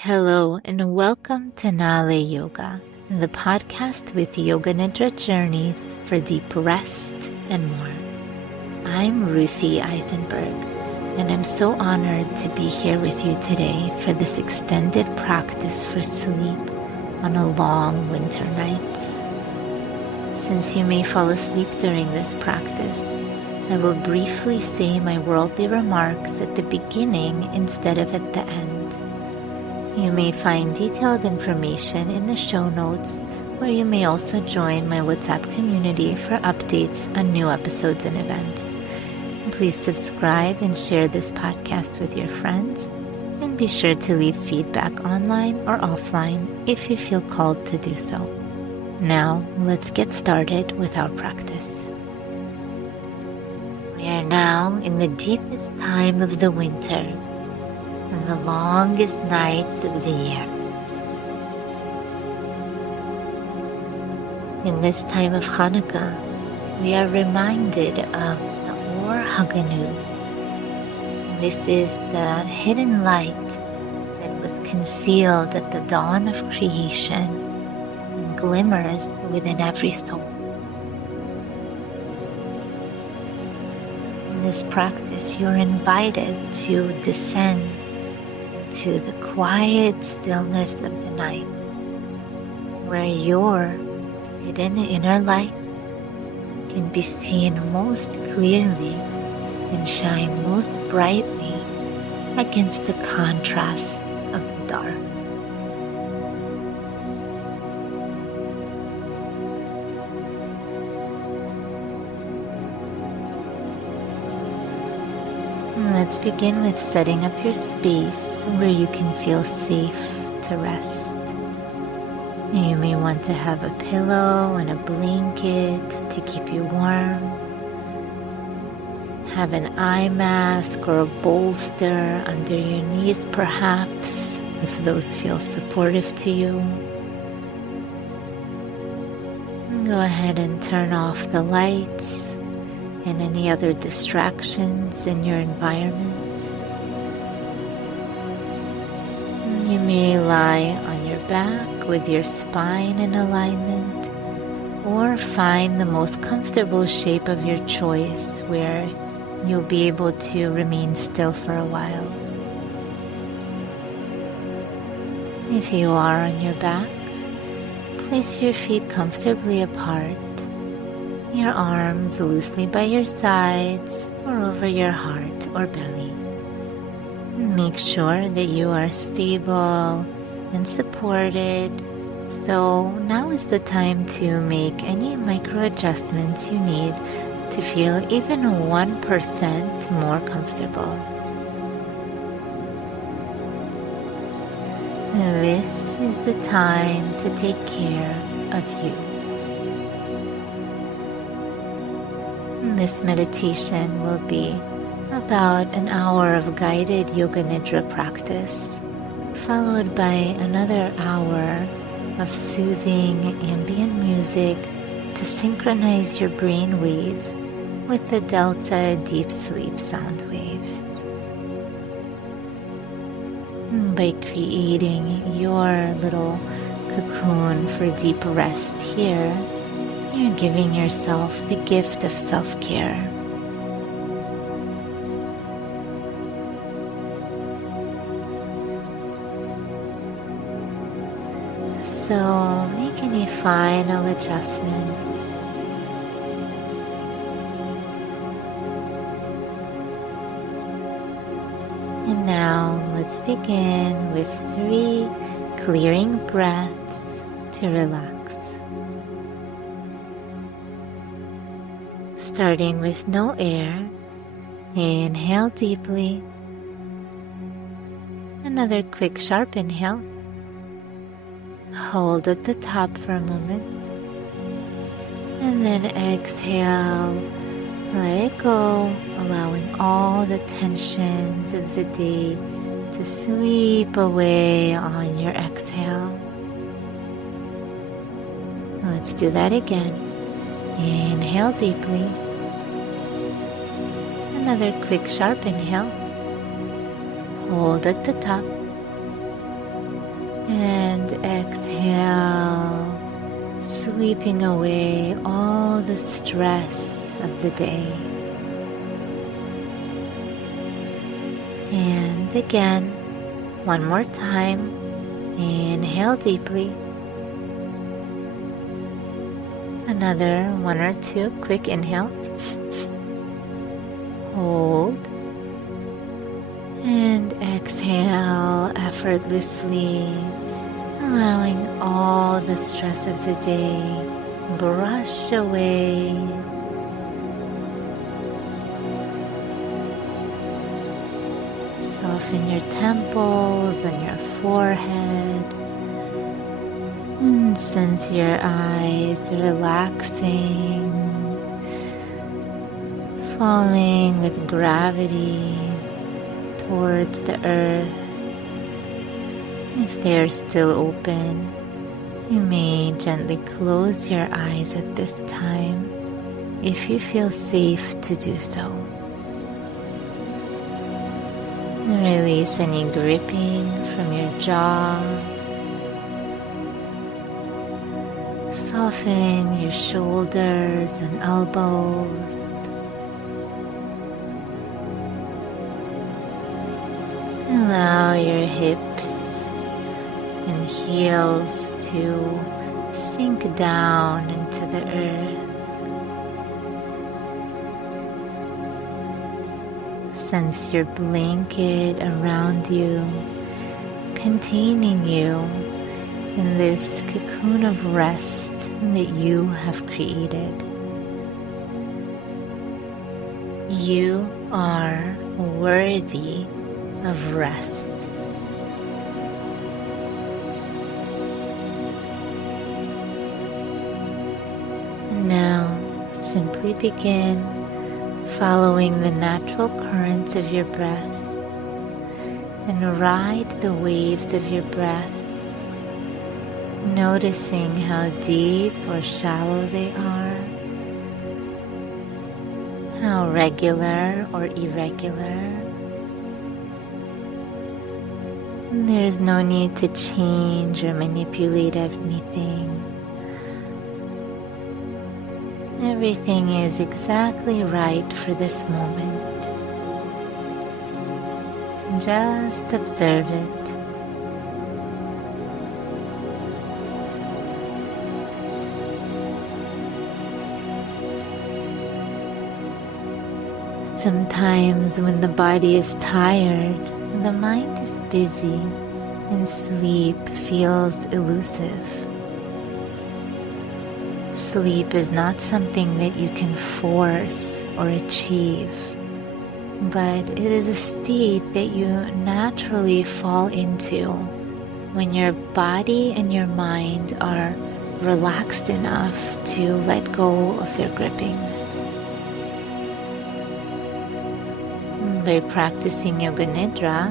Hello and welcome to Nale Yoga, the podcast with Yoga Nidra journeys for deep rest and more. I'm Ruthie Eisenberg, and I'm so honored to be here with you today for this extended practice for sleep on a long winter night. Since you may fall asleep during this practice, I will briefly say my worldly remarks at the beginning instead of at the end. You may find detailed information in the show notes, where you may also join my WhatsApp community for updates on new episodes and events. Please subscribe and share this podcast with your friends, and be sure to leave feedback online or offline if you feel called to do so. Now, let's get started with our practice. We are now in the deepest time of the winter and the longest nights of the year. In this time of Hanukkah, we are reminded of the Or HaGanuz. This is the hidden light that was concealed at the dawn of creation and glimmers within every soul. In this practice, you're invited to descend to the quiet stillness of the night, where your hidden inner light can be seen most clearly and shine most brightly against the contrast of the dark. Let's begin with setting up your space where you can feel safe to rest. You may want to have a pillow and a blanket to keep you warm. Have an eye mask or a bolster under your knees perhaps, if those feel supportive to you. Go ahead and turn off the lights and any other distractions in your environment. You may lie on your back with your spine in alignment, or find the most comfortable shape of your choice where you'll be able to remain still for a while. If you are on your back, place your feet comfortably apart, your arms loosely by your sides or over your heart or belly. Make sure that you are stable and supported. So now is the time to make any micro adjustments you need to feel even 1% more comfortable. This is the time to take care of you. This meditation will be about an hour of guided Yoga Nidra practice, followed by another hour of soothing ambient music to synchronize your brain waves with the delta deep sleep sound waves. By creating your little cocoon for deep rest here, you're giving yourself the gift of self-care. So make any final adjustments. And now let's begin with 3 clearing breaths to relax. Starting with no air, inhale deeply. Another quick sharp inhale. Hold at the top for a moment. And then exhale, let it go, allowing all the tensions of the day to sweep away on your exhale. Let's do that again. Inhale deeply. Another quick sharp inhale. Hold at the top. And exhale, sweeping away all the stress of the day. And again, one more time, inhale deeply. Another 1 or 2 quick inhales. Hold. And exhale effortlessly, allowing all the stress of the day brush away. Soften your temples and your forehead, and sense your eyes relaxing, falling with gravity towards the earth. If they are still open, you may gently close your eyes at this time if you feel safe to do so. Release any gripping from your jaw. Soften your shoulders and elbows. Allow your hips and heels to sink down into the earth. Sense your blanket around you, containing you in this cocoon of rest that you have created. You are worthy of rest. Now, simply begin following the natural currents of your breath and ride the waves of your breath, noticing how deep or shallow they are, how regular or irregular. There is no need to change or manipulate anything. Everything is exactly right for this moment. Just observe it. Sometimes when the body is tired, the mind is busy, and sleep feels elusive. Sleep is not something that you can force or achieve, but it is a state that you naturally fall into when your body and your mind are relaxed enough to let go of their grippings. By practicing Yoga Nidra,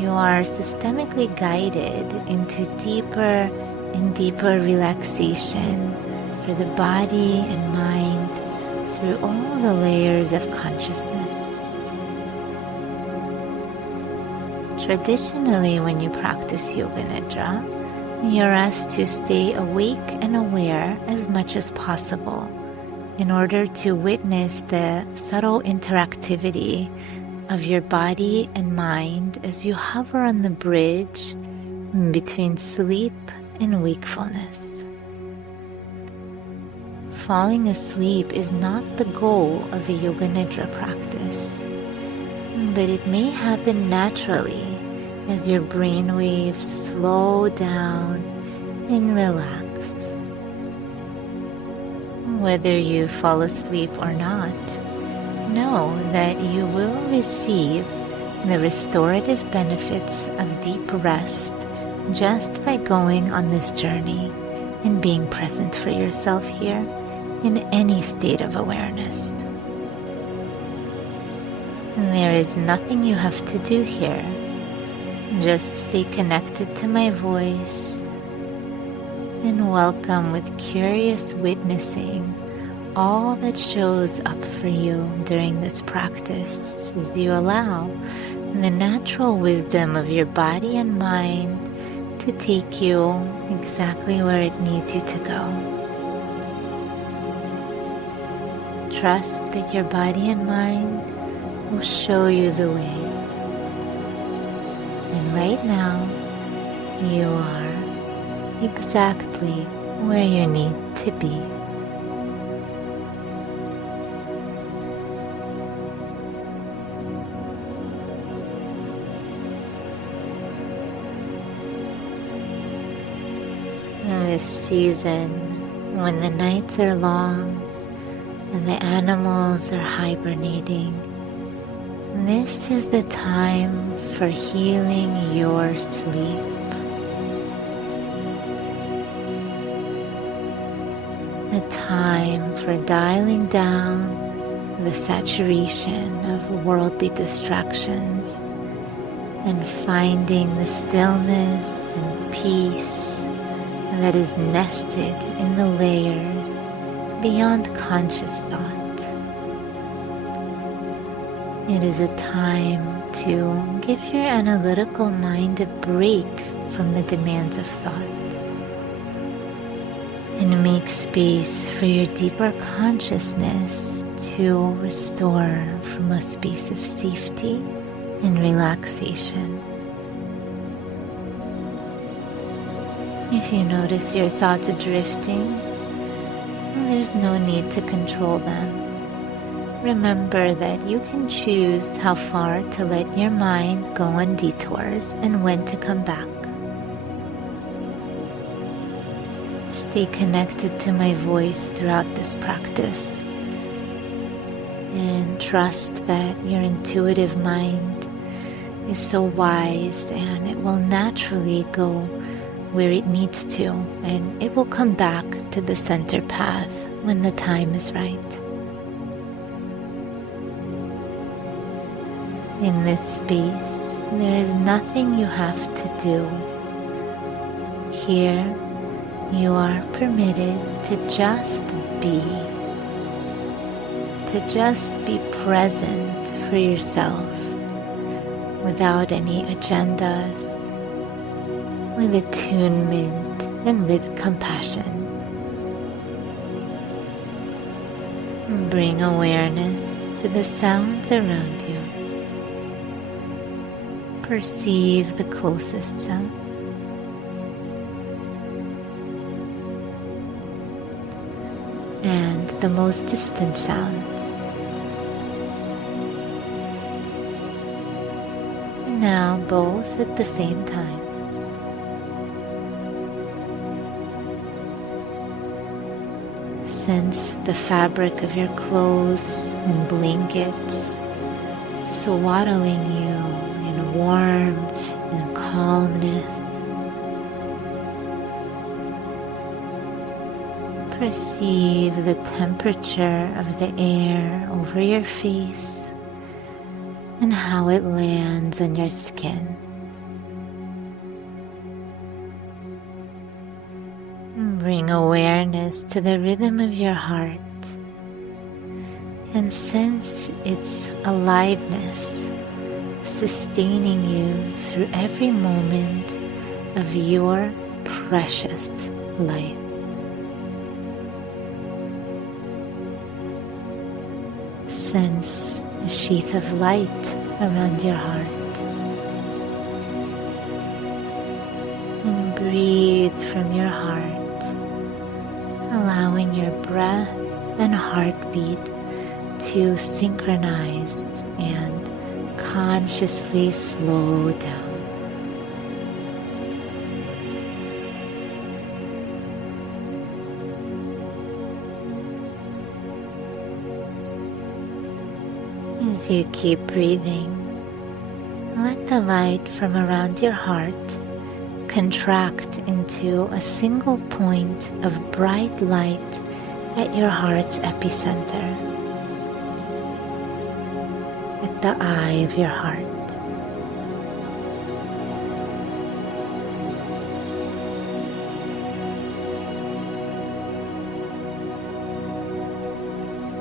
you are systemically guided into deeper and deeper relaxation for the body and mind through all the layers of consciousness. Traditionally, when you practice Yoga Nidra, you're asked to stay awake and aware as much as possible in order to witness the subtle interactivity of your body and mind as you hover on the bridge between sleep and wakefulness. Falling asleep is not the goal of a Yoga Nidra practice, but it may happen naturally as your brain waves slow down and relax. Whether you fall asleep or not, know that you will receive the restorative benefits of deep rest just by going on this journey and being present for yourself here in any state of awareness. There is nothing you have to do here. Just stay connected to my voice and welcome with curious witnessing all that shows up for you during this practice as you allow the natural wisdom of your body and mind to take you exactly where it needs you to go. Trust that your body and mind will show you the way. And right now, you are exactly where you need to be. This season, when the nights are long and the animals are hibernating, this is the time for healing your sleep. A time for dialing down the saturation of worldly distractions and finding the stillness and peace that is nested in the layers beyond conscious thought. It is a time to give your analytical mind a break from the demands of thought and make space for your deeper consciousness to restore from a space of safety and relaxation. If you notice your thoughts drifting, there's no need to control them. Remember that you can choose how far to let your mind go on detours and when to come back. Stay connected to my voice throughout this practice and trust that your intuitive mind is so wise and it will naturally go where it needs to, and it will come back to the center path when the time is right. In this space, there is nothing you have to do. Here, you are permitted to just be present for yourself without any agendas, with attunement and with compassion. Bring awareness to the sounds around you. Perceive the closest sound. And the most distant sound. Now both at the same time. Sense the fabric of your clothes and blankets swaddling you in warmth and calmness. Perceive the temperature of the air over your face and how it lands on your skin. Bring awareness to the rhythm of your heart and sense its aliveness, sustaining you through every moment of your precious life. Sense a sheath of light around your heart. And breathe from your heart, allowing your breath and heartbeat to synchronize and consciously slow down. As you keep breathing, let the light from around your heart contract into a single point of bright light at your heart's epicenter, at the eye of your heart.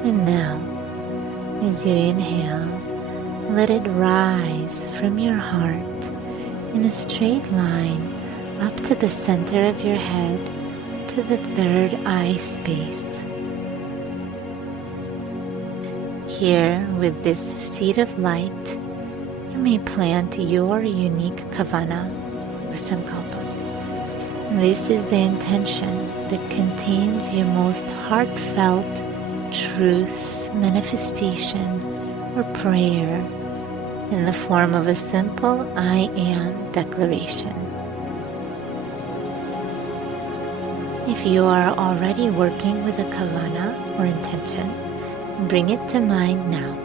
And now, as you inhale, let it rise from your heart in a straight line up to the center of your head, to the third eye space. Here, with this seed of light, you may plant your unique kavana or sankalpa. This is the intention that contains your most heartfelt truth, manifestation, or prayer in the form of a simple I am declaration. If you are already working with a kavana or intention, bring it to mind now.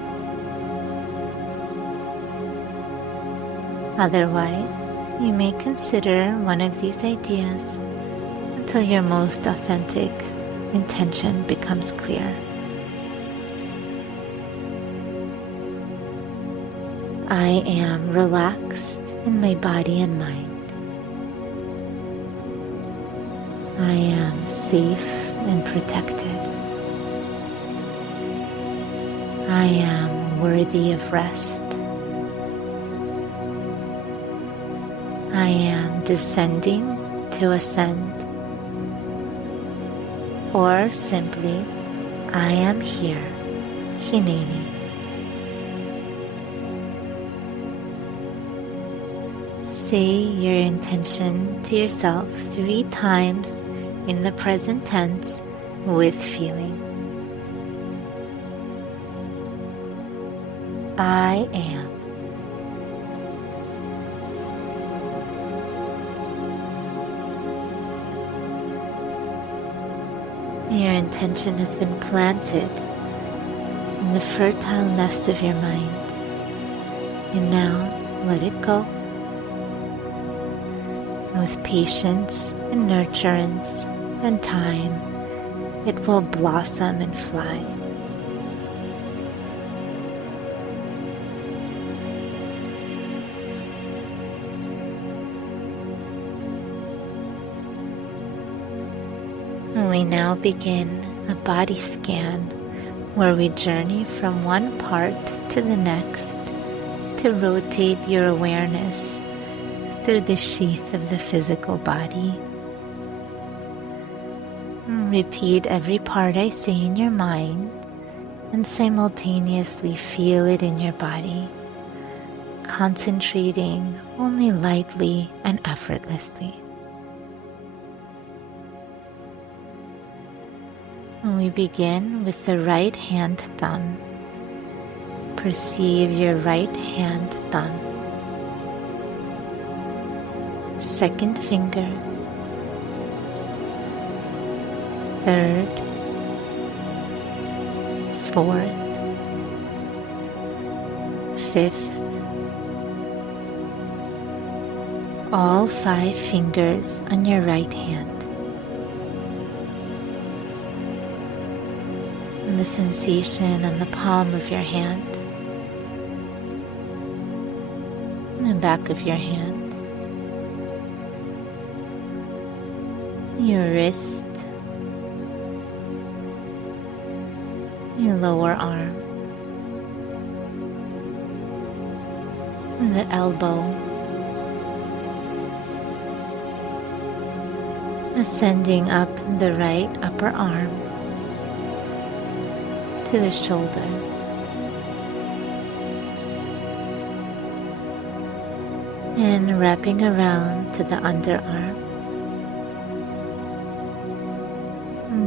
Otherwise, you may consider one of these ideas until your most authentic intention becomes clear. I am relaxed in my body and mind. I am safe and protected. I am worthy of rest. I am descending to ascend. Or simply, I am here, Hineni. Say your intention to yourself 3 times in the present tense with feeling. I am. Your intention has been planted in the fertile nest of your mind, and now let it go. With patience and nurturance and time, it will blossom and fly. We now begin a body scan where we journey from one part to the next to rotate your awareness through the sheath of the physical body. Repeat every part I say in your mind and simultaneously feel it in your body, concentrating only lightly and effortlessly. We begin with the right hand thumb. Perceive your right hand thumb. Second finger, third, fourth, fifth, all 5 fingers on your right hand. And the sensation on the palm of your hand, and the back of your hand, your wrist, your lower arm, and the elbow, ascending up the right upper arm to the shoulder, and wrapping around to the underarm.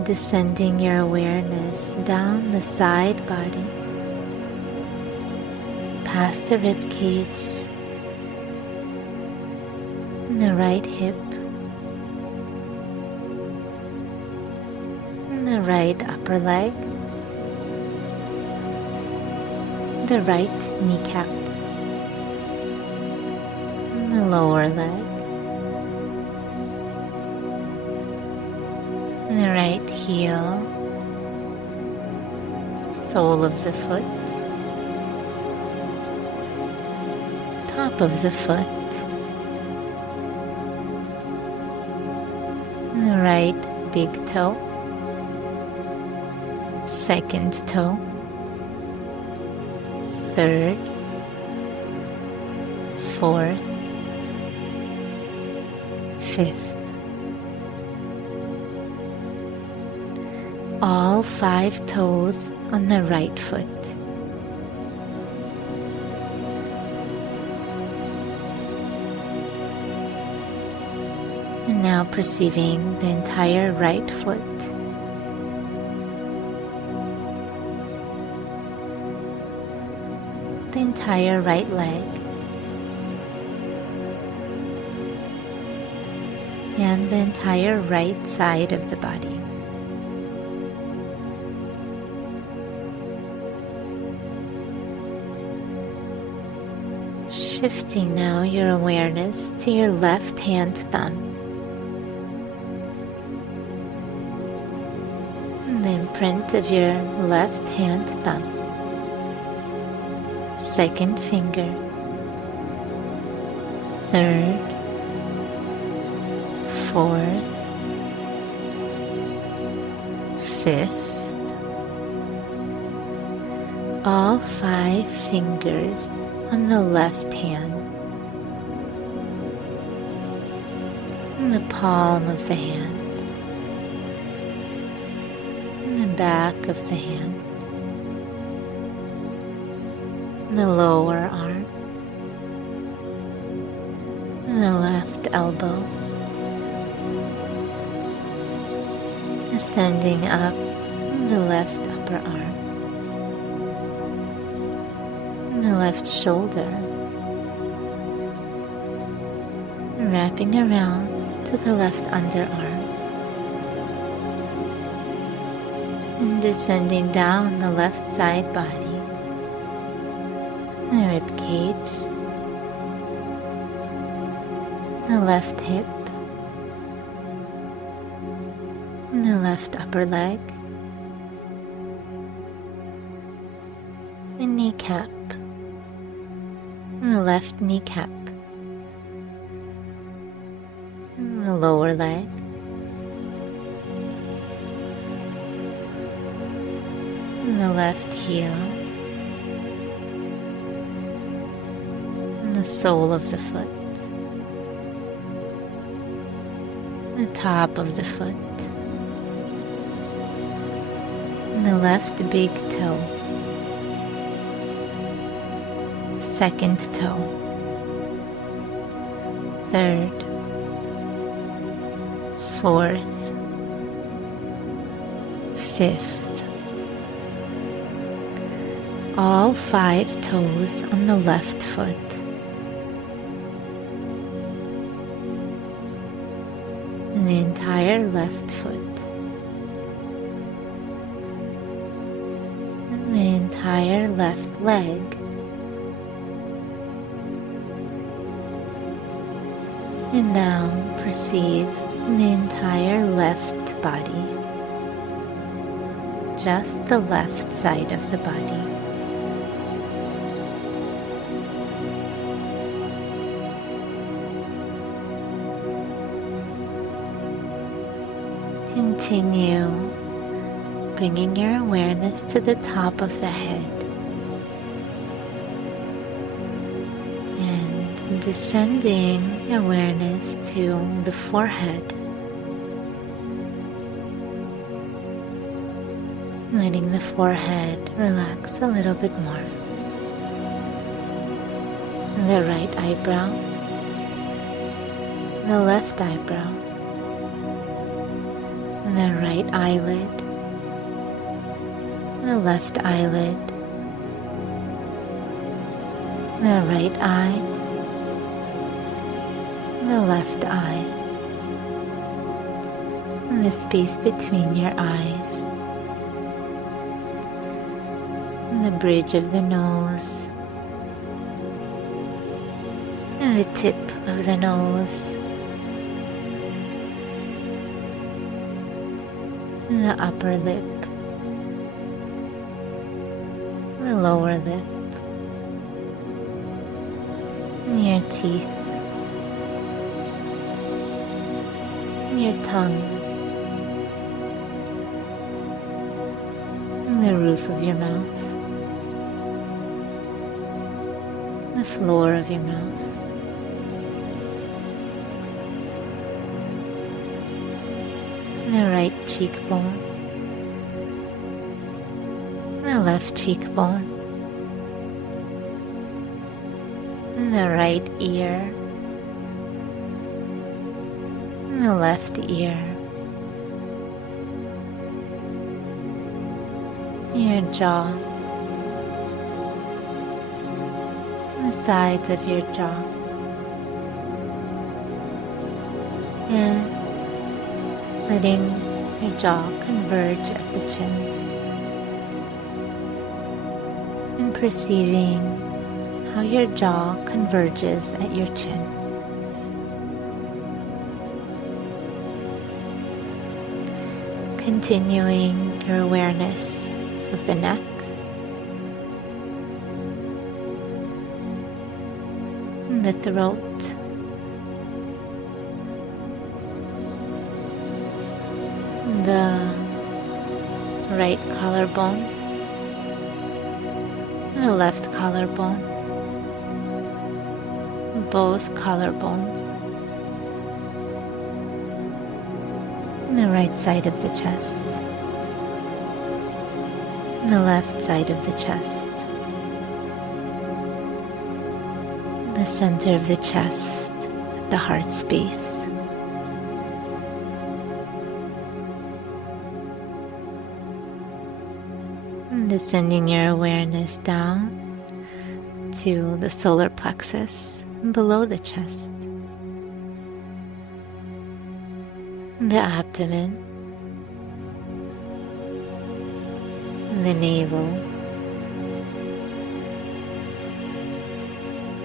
Descending your awareness down the side body, past the rib cage, and the right hip, and the right upper leg, the right kneecap, and the lower leg, and the right heel, sole of the foot, top of the foot, and the right big toe, second toe, third, fourth, 5th. All 5 toes on the right foot. And now perceiving the entire right foot. The entire right leg. And the entire right side of the body. Shifting now your awareness to your left hand thumb. And the imprint of your left hand thumb. Second finger. Third. Fourth. Fifth. All 5 fingers on the left hand, and the palm of the hand, and the back of the hand, and the lower arm, and the left elbow, ascending up the left upper arm, the left shoulder, wrapping around to the left underarm, and descending down the left side body, the rib cage, the left hip, and the left upper leg, the kneecap, and the left kneecap, and the lower leg, and the left heel, and the sole of the foot, the top of the foot, and the left big toe, second toe, third, fourth, fifth. All 5 toes on the left foot. And the entire left foot. And the entire left leg. And now perceive the entire left body, just the left side of the body. Continue bringing your awareness to the top of the head. Descending awareness to the forehead, letting the forehead relax a little bit more. The right eyebrow, the left eyebrow, the right eyelid, the left eyelid, the right eye, the left eye, and the space between your eyes, and the bridge of the nose, and the tip of the nose, and the upper lip, the lower lip, and your teeth, your tongue, and the roof of your mouth, the floor of your mouth, the right cheekbone, the left cheekbone, the right ear, the left ear, your jaw, the sides of your jaw, and letting your jaw converge at the chin, and perceiving how your jaw converges at your chin. Continuing your awareness of the neck, the throat, the right collarbone, the left collarbone, both collarbones, the right side of the chest, the left side of the chest, the center of the chest at the heart space, descending your awareness down to the solar plexus below the chest, the abdomen, the navel,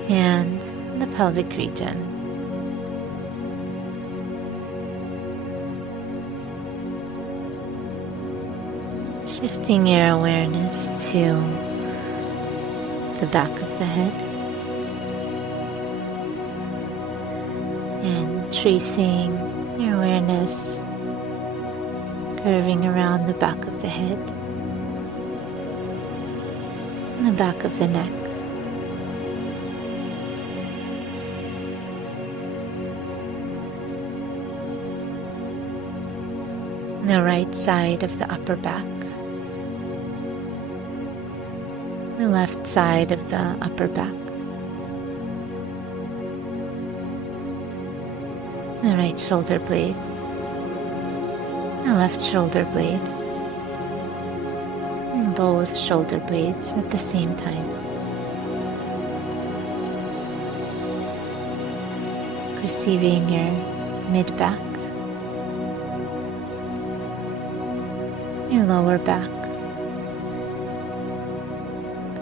and the pelvic region. Shifting your awareness to the back of the head and tracing your awareness curving around the back of the head and the back of the neck. The right side of the upper back, the left side of the upper back, the right shoulder blade, the left shoulder blade, and both shoulder blades at the same time. Perceiving your mid-back, your lower back,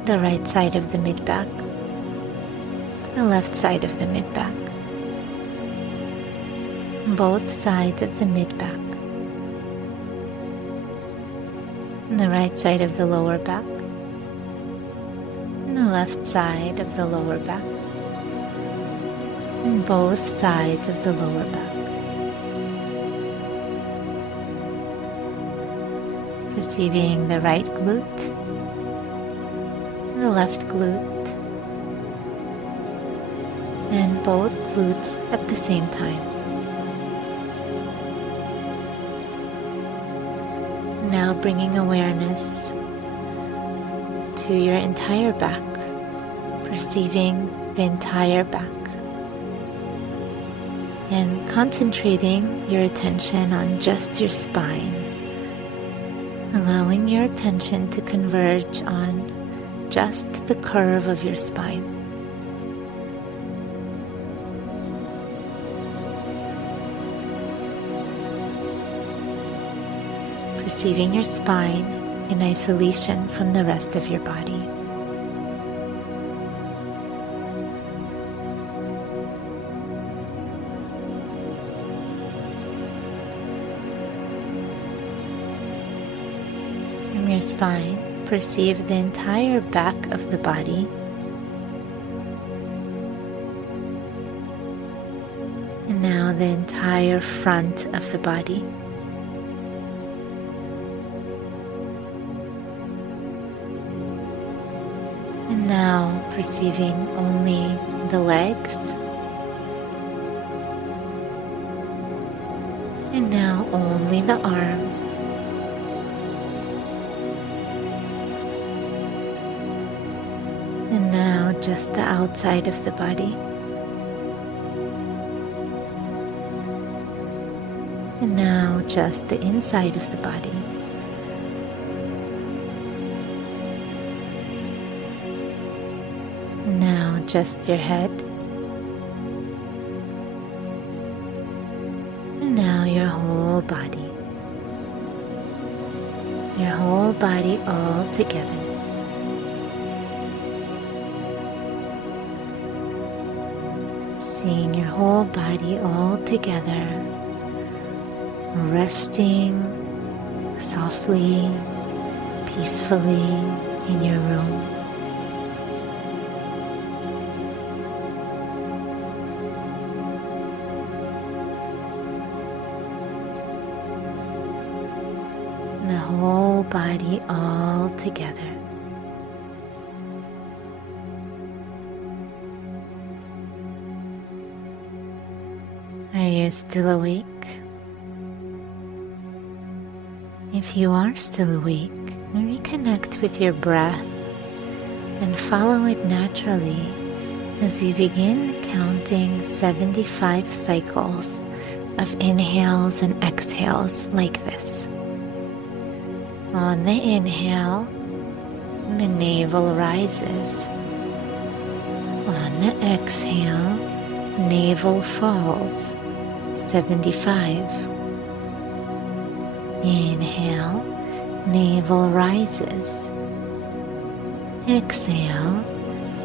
the right side of the mid-back, the left side of the mid-back, both sides of the mid-back, the right side of the lower back, and the left side of the lower back, and both sides of the lower back. Perceiving the right glute, the left glute, and both glutes at the same time. Now bringing awareness to your entire back, perceiving the entire back, and concentrating your attention on just your spine, allowing your attention to converge on just the curve of your spine. Perceiving your spine in isolation from the rest of your body. From your spine, perceive the entire back of the body, and now the entire front of the body. And now perceiving only the legs And now only the arms. And now just the outside of the body. And now just the inside of the body. And now just your head. And now your whole body. Your whole body all together. Seeing your whole body all together, resting softly, peacefully in your room. The whole body all together. Are you still awake? If you are still awake, reconnect with your breath and follow it naturally as we begin counting 75 cycles of inhales and exhales like this. On the inhale, the navel rises. On the exhale, navel falls. 75. Inhale, navel rises. Exhale,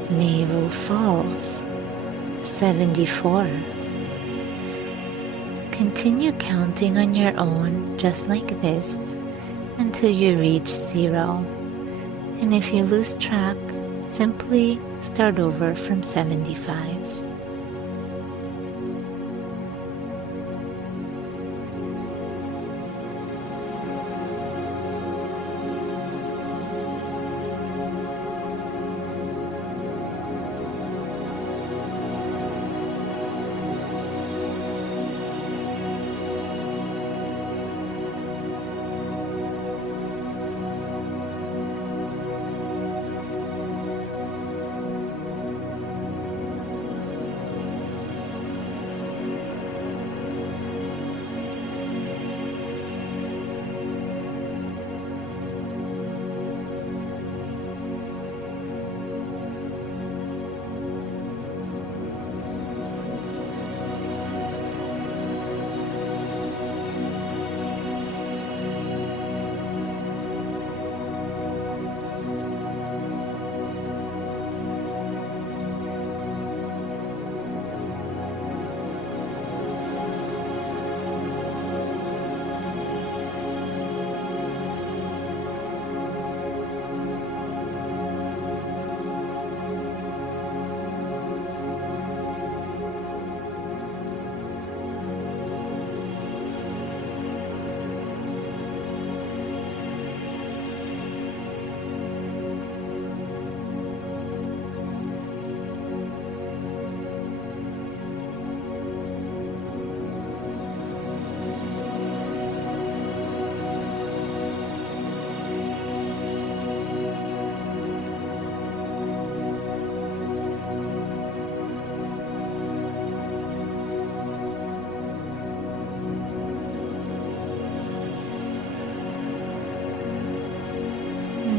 navel falls. 74. Continue counting on your own just like this until you reach 0. And if you lose track, simply start over from 75.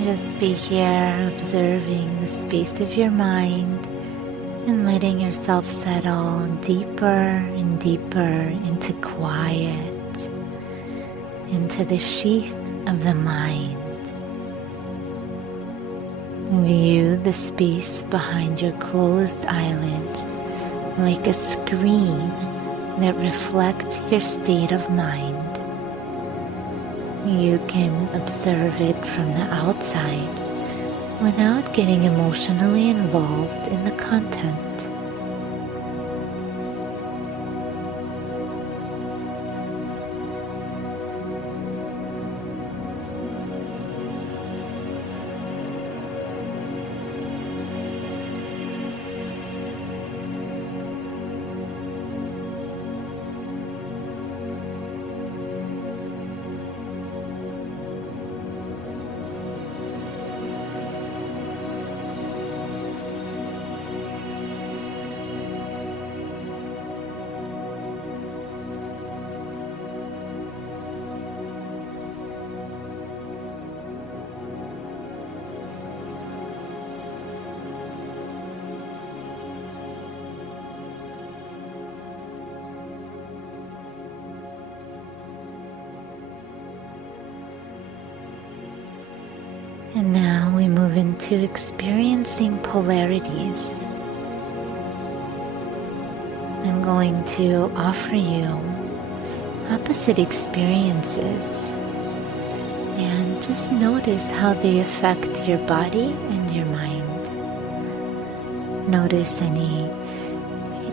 Just be here observing the space of your mind and letting yourself settle deeper and deeper into quiet, into the sheath of the mind. View the space behind your closed eyelids like a screen that reflects your state of mind. You can observe it from the outside without getting emotionally involved in the content. And now we move into experiencing polarities. I'm going to offer you opposite experiences and just notice how they affect your body and your mind. Notice any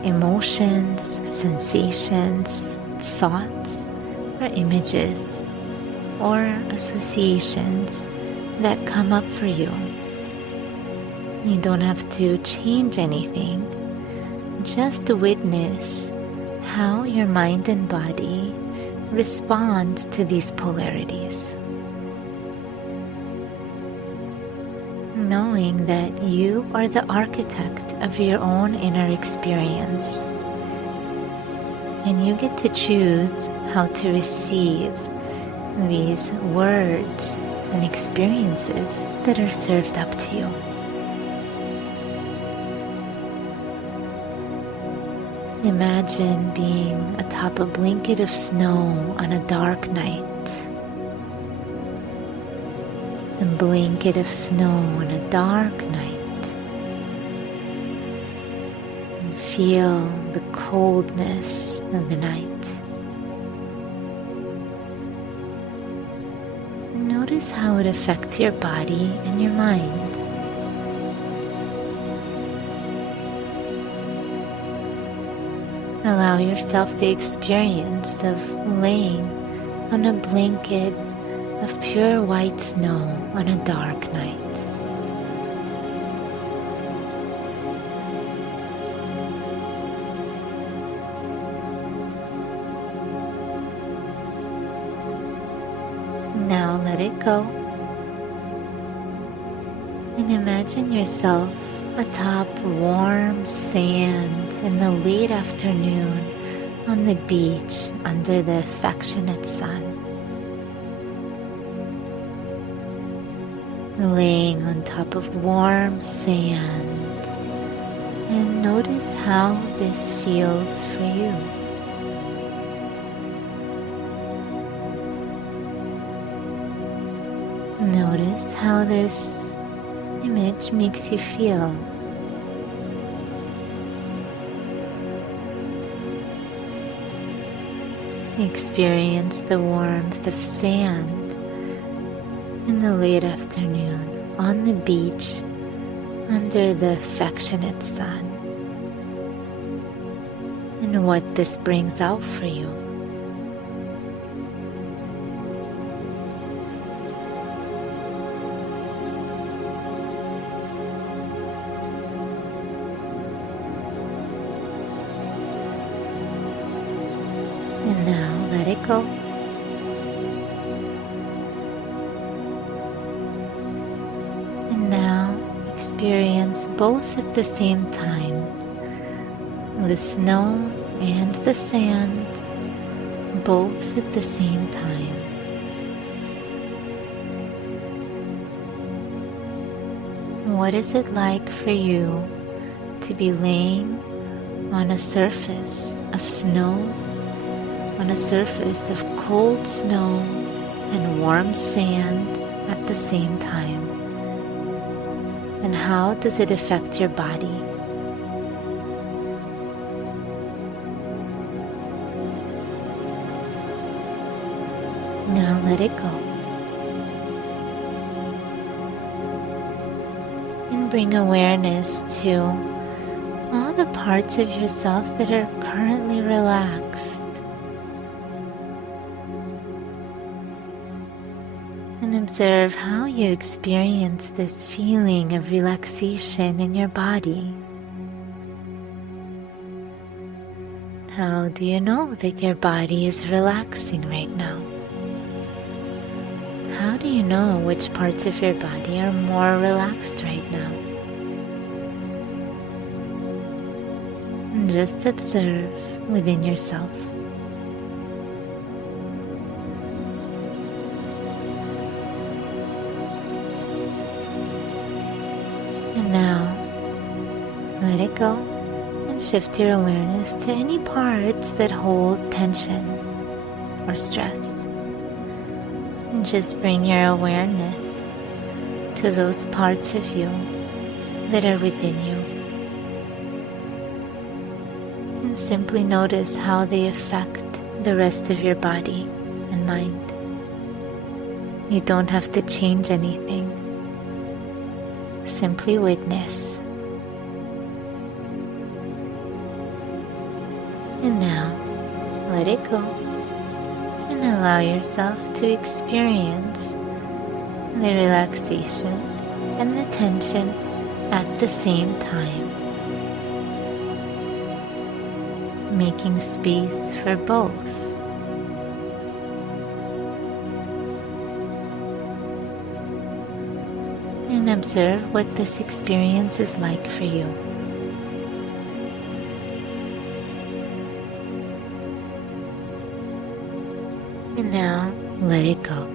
emotions, sensations, thoughts, or images or associations that come up for you. You don't have to change anything. Just witness how your mind and body respond to these polarities. Knowing that you are the architect of your own inner experience, and you get to choose how to receive these words and experiences that are served up to you. Imagine being atop a blanket of snow on a dark night. A blanket of snow on a dark night. And feel the coldness of the night. And notice how it affects your body and your mind. Allow yourself the experience of laying on a blanket of pure white snow on a dark night. Now let it go. And imagine yourself atop warm sand in the late afternoon on the beach under the affectionate sun. Laying on top of warm sand, and notice how this feels for you. Notice how this image makes you feel. Experience the warmth of sand in the late afternoon on the beach under the affectionate sun, and what this brings out for you. And now let it go. And now experience both at the same time, the snow and the sand, both at the same time. What is it like for you to be laying on a surface of snow, on a surface of cold snow and warm sand at the same time? And how does it affect your body? Now let it go. And bring awareness to all the parts of yourself that are currently relaxed. And observe how you experience this feeling of relaxation in your body. How do you know that your body is relaxing right now? How do you know which parts of your body are more relaxed right now? And just observe within yourself. And now, let it go and shift your awareness to any parts that hold tension or stress. And just bring your awareness to those parts of you that are within you. And simply notice how they affect the rest of your body and mind. You don't have to change anything. Simply witness. And now, let it go and allow yourself to experience the relaxation and the tension at the same time, making space for both. And observe what this experience is like for you. And now, let it go.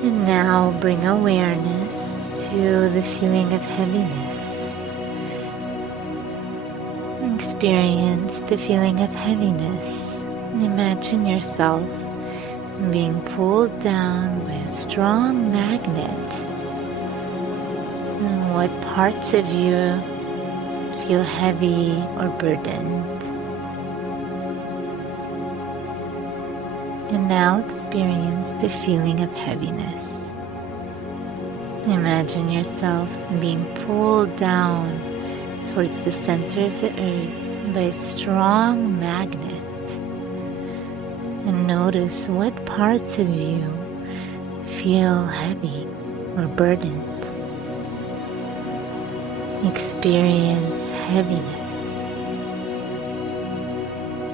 And now bring awareness to the feeling of heaviness. Experience the feeling of heaviness. And imagine yourself being pulled down by a strong magnet. And what parts of you feel heavy or burdened? And now experience the feeling of heaviness. Imagine yourself being pulled down towards the center of the earth by a strong magnet. And notice what parts of you feel heavy or burdened. Experience heaviness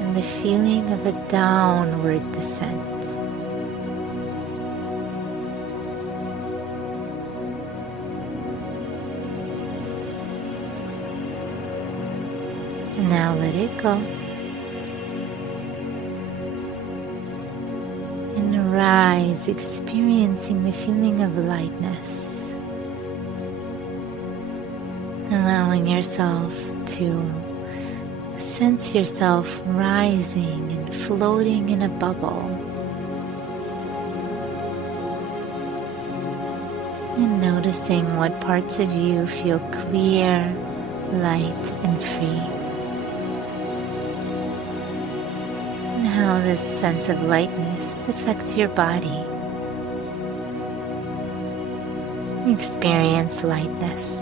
and the feeling of a downward descent. And now let it go. And rise, experiencing the feeling of lightness. Allowing yourself to sense yourself rising and floating in a bubble. And noticing what parts of you feel clear, light, and free. And how this sense of lightness affects your body. Experience lightness.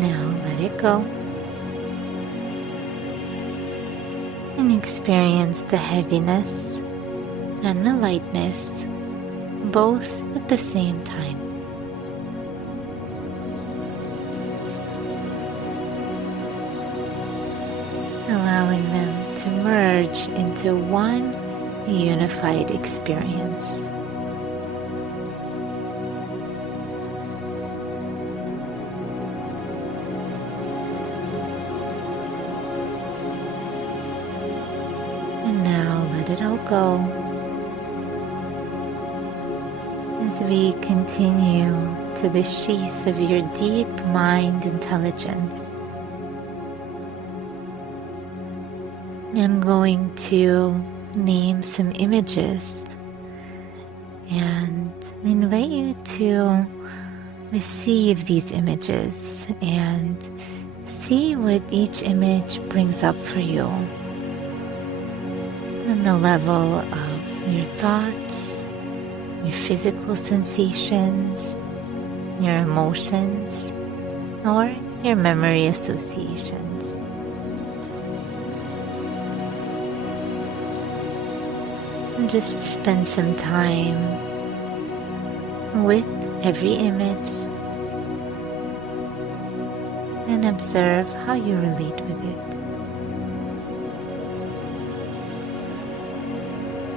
Now let it go and experience the heaviness and the lightness both at the same time. Allowing them to merge into one unified experience. Let it all go as we continue to the sheath of your deep mind intelligence. I'm going to name some images and invite you to receive these images and see what each image brings up for you. On the level of your thoughts, your physical sensations, your emotions, or your memory associations. And just spend some time with every image and observe how you relate with it.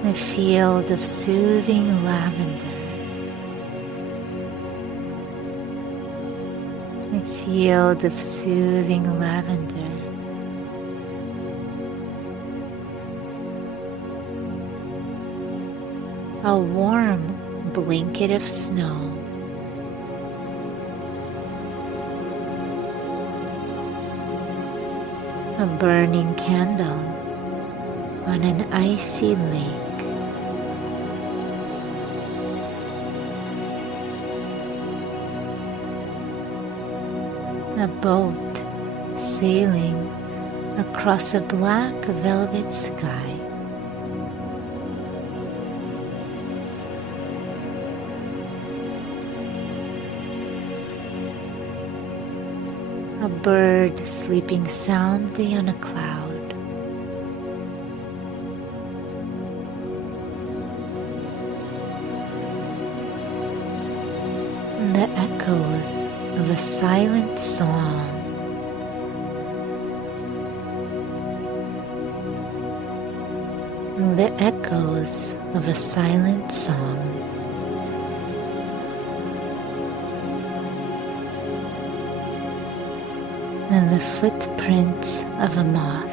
A field of soothing lavender. A field of soothing lavender. A warm blanket of snow. A burning candle. on an icy lake. A boat sailing across a black velvet sky. A bird sleeping soundly on a cloud. The echoes of a silent song. The echoes of a silent song. And the footprints of a moth.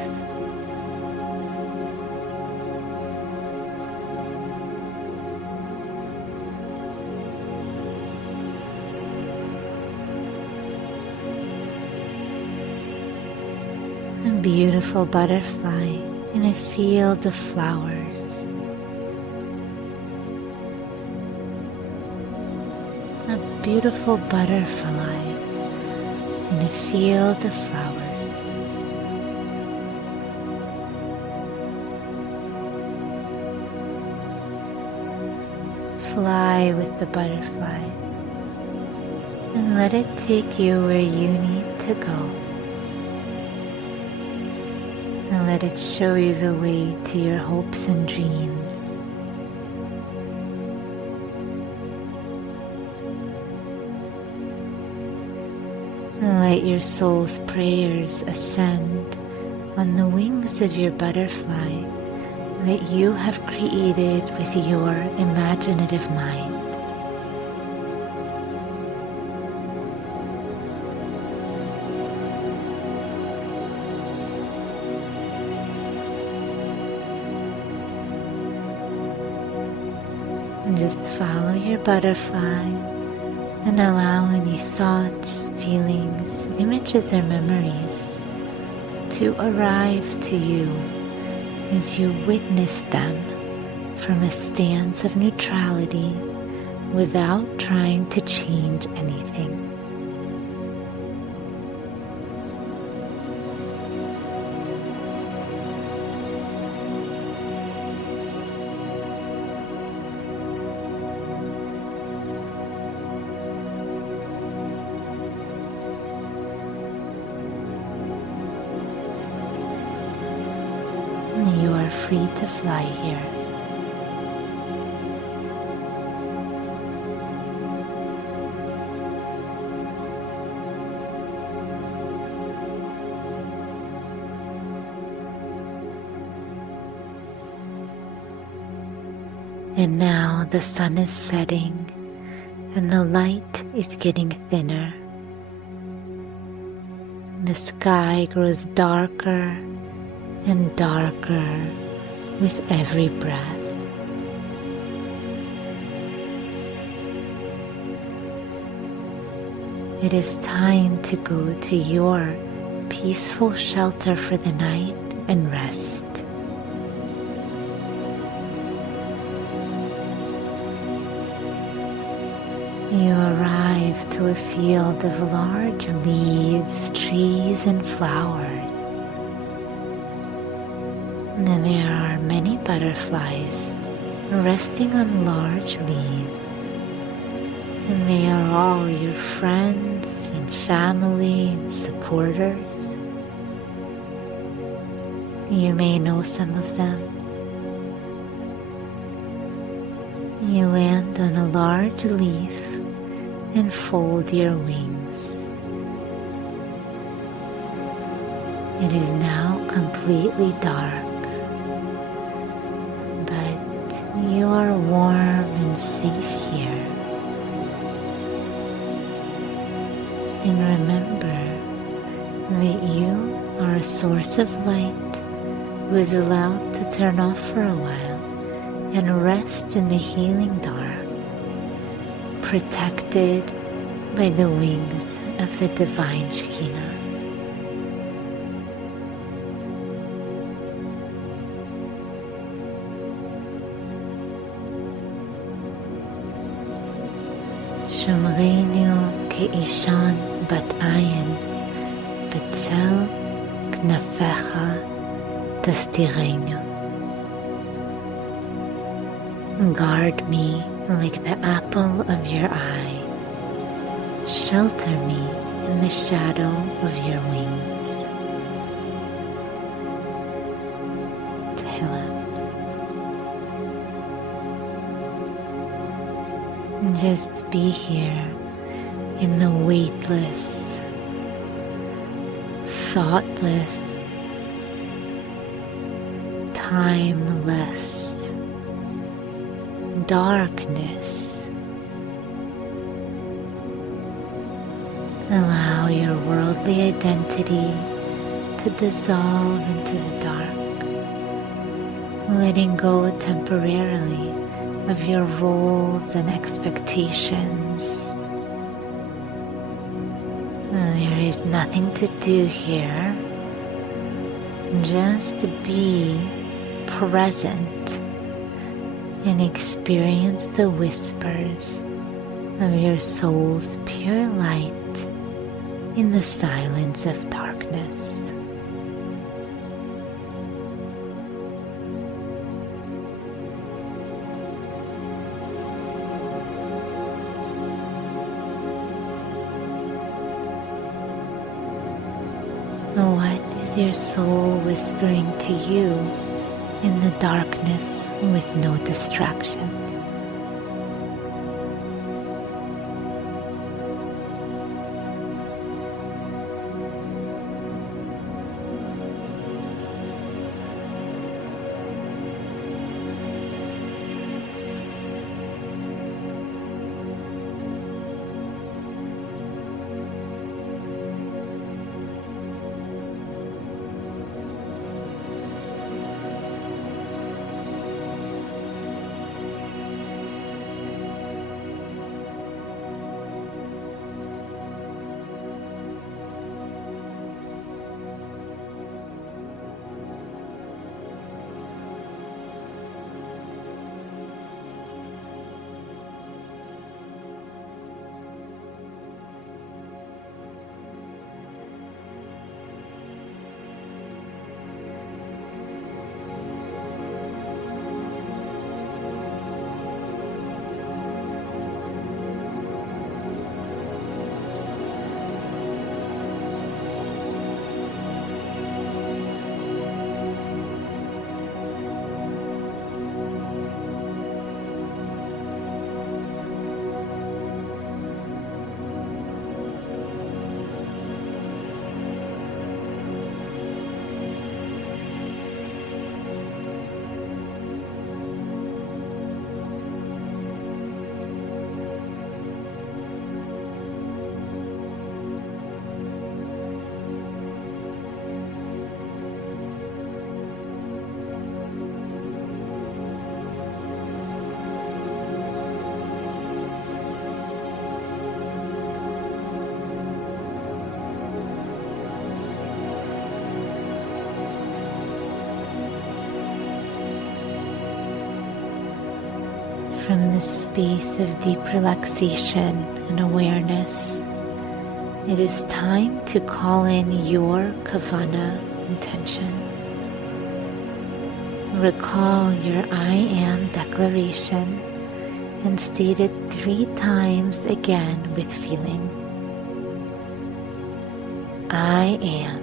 A beautiful butterfly in a field of flowers. A beautiful butterfly in a field of flowers. Fly with the butterfly and let it take you where you need to go. And let it show you the way to your hopes and dreams. And let your soul's prayers ascend on the wings of your butterfly that you have created with your imaginative mind. And just follow your butterfly and allow any thoughts, feelings, images, or memories to arrive to you as you witness them from a stance of neutrality without trying to change anything. You are free to fly here. And now the sun is setting and the light is getting thinner. The sky grows darker and darker with every breath. It is time to go to your peaceful shelter for the night and rest. You arrive to a field of large leaves, trees, and flowers. And there are many butterflies resting on large leaves, and they are all your friends and family and supporters. You may know some of them. You land on a large leaf and fold your wings. It is now completely dark. You are warm and safe here. And remember that you are a source of light who is allowed to turn off for a while and rest in the healing dark, protected by the wings of the divine Shekinah. . שמרנו כאישן בת עין, בצל כנפיך תסתירנו. Guard me like the apple of your eye. Shelter me in the shadow of your wings. Tehillah. Just be here in the weightless, thoughtless, timeless darkness. Allow your worldly identity to dissolve into the dark, letting go temporarily of your roles and expectations. There is nothing to do here. Just be present and experience the whispers of your soul's pure light in the silence of darkness. What is your soul whispering to you in the darkness with no distraction? From this space of deep relaxation and awareness, it is time to call in your kavana intention. Recall your I am declaration and state it 3 times again with feeling. I am.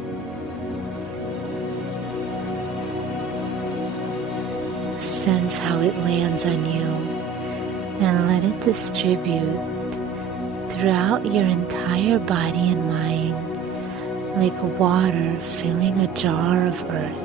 Sense how it lands on you and let it distribute throughout your entire body and mind like water filling a jar of earth.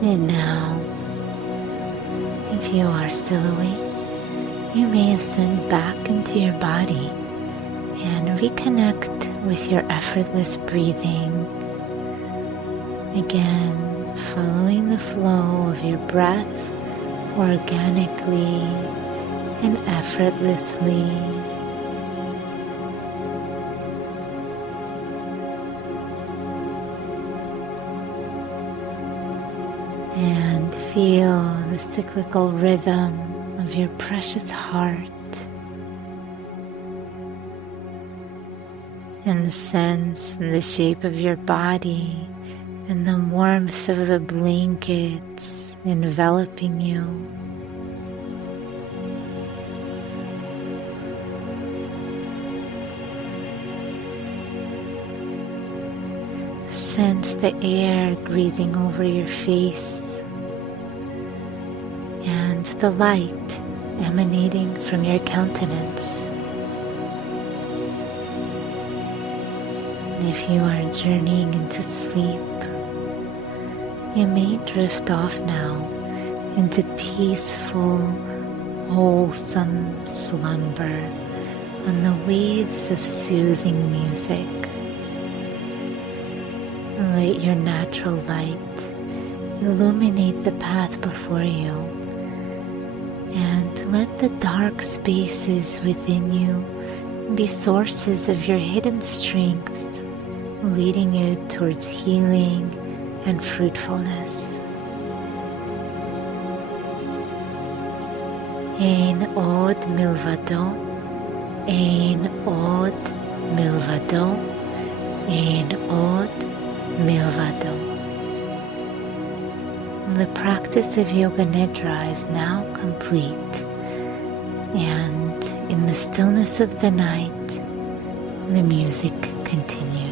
And now, if you are still awake, you may ascend back into your body and reconnect with your effortless breathing. Again, following the flow of your breath organically and effortlessly. And feel the cyclical rhythm of your precious heart, and sense the shape of your body and the warmth of the blankets enveloping you. Sense the air grazing over your face and the light emanating from your countenance. If you are journeying into sleep, you may drift off now into peaceful, wholesome slumber on the waves of soothing music. Let your natural light illuminate the path before you, and let the dark spaces within you be sources of your hidden strengths, leading you towards healing and fruitfulness. Ein od milvado, ein od milvado, ein od milvado. The practice of Yoga Nidra is now complete, and in the stillness of the night, the music continues.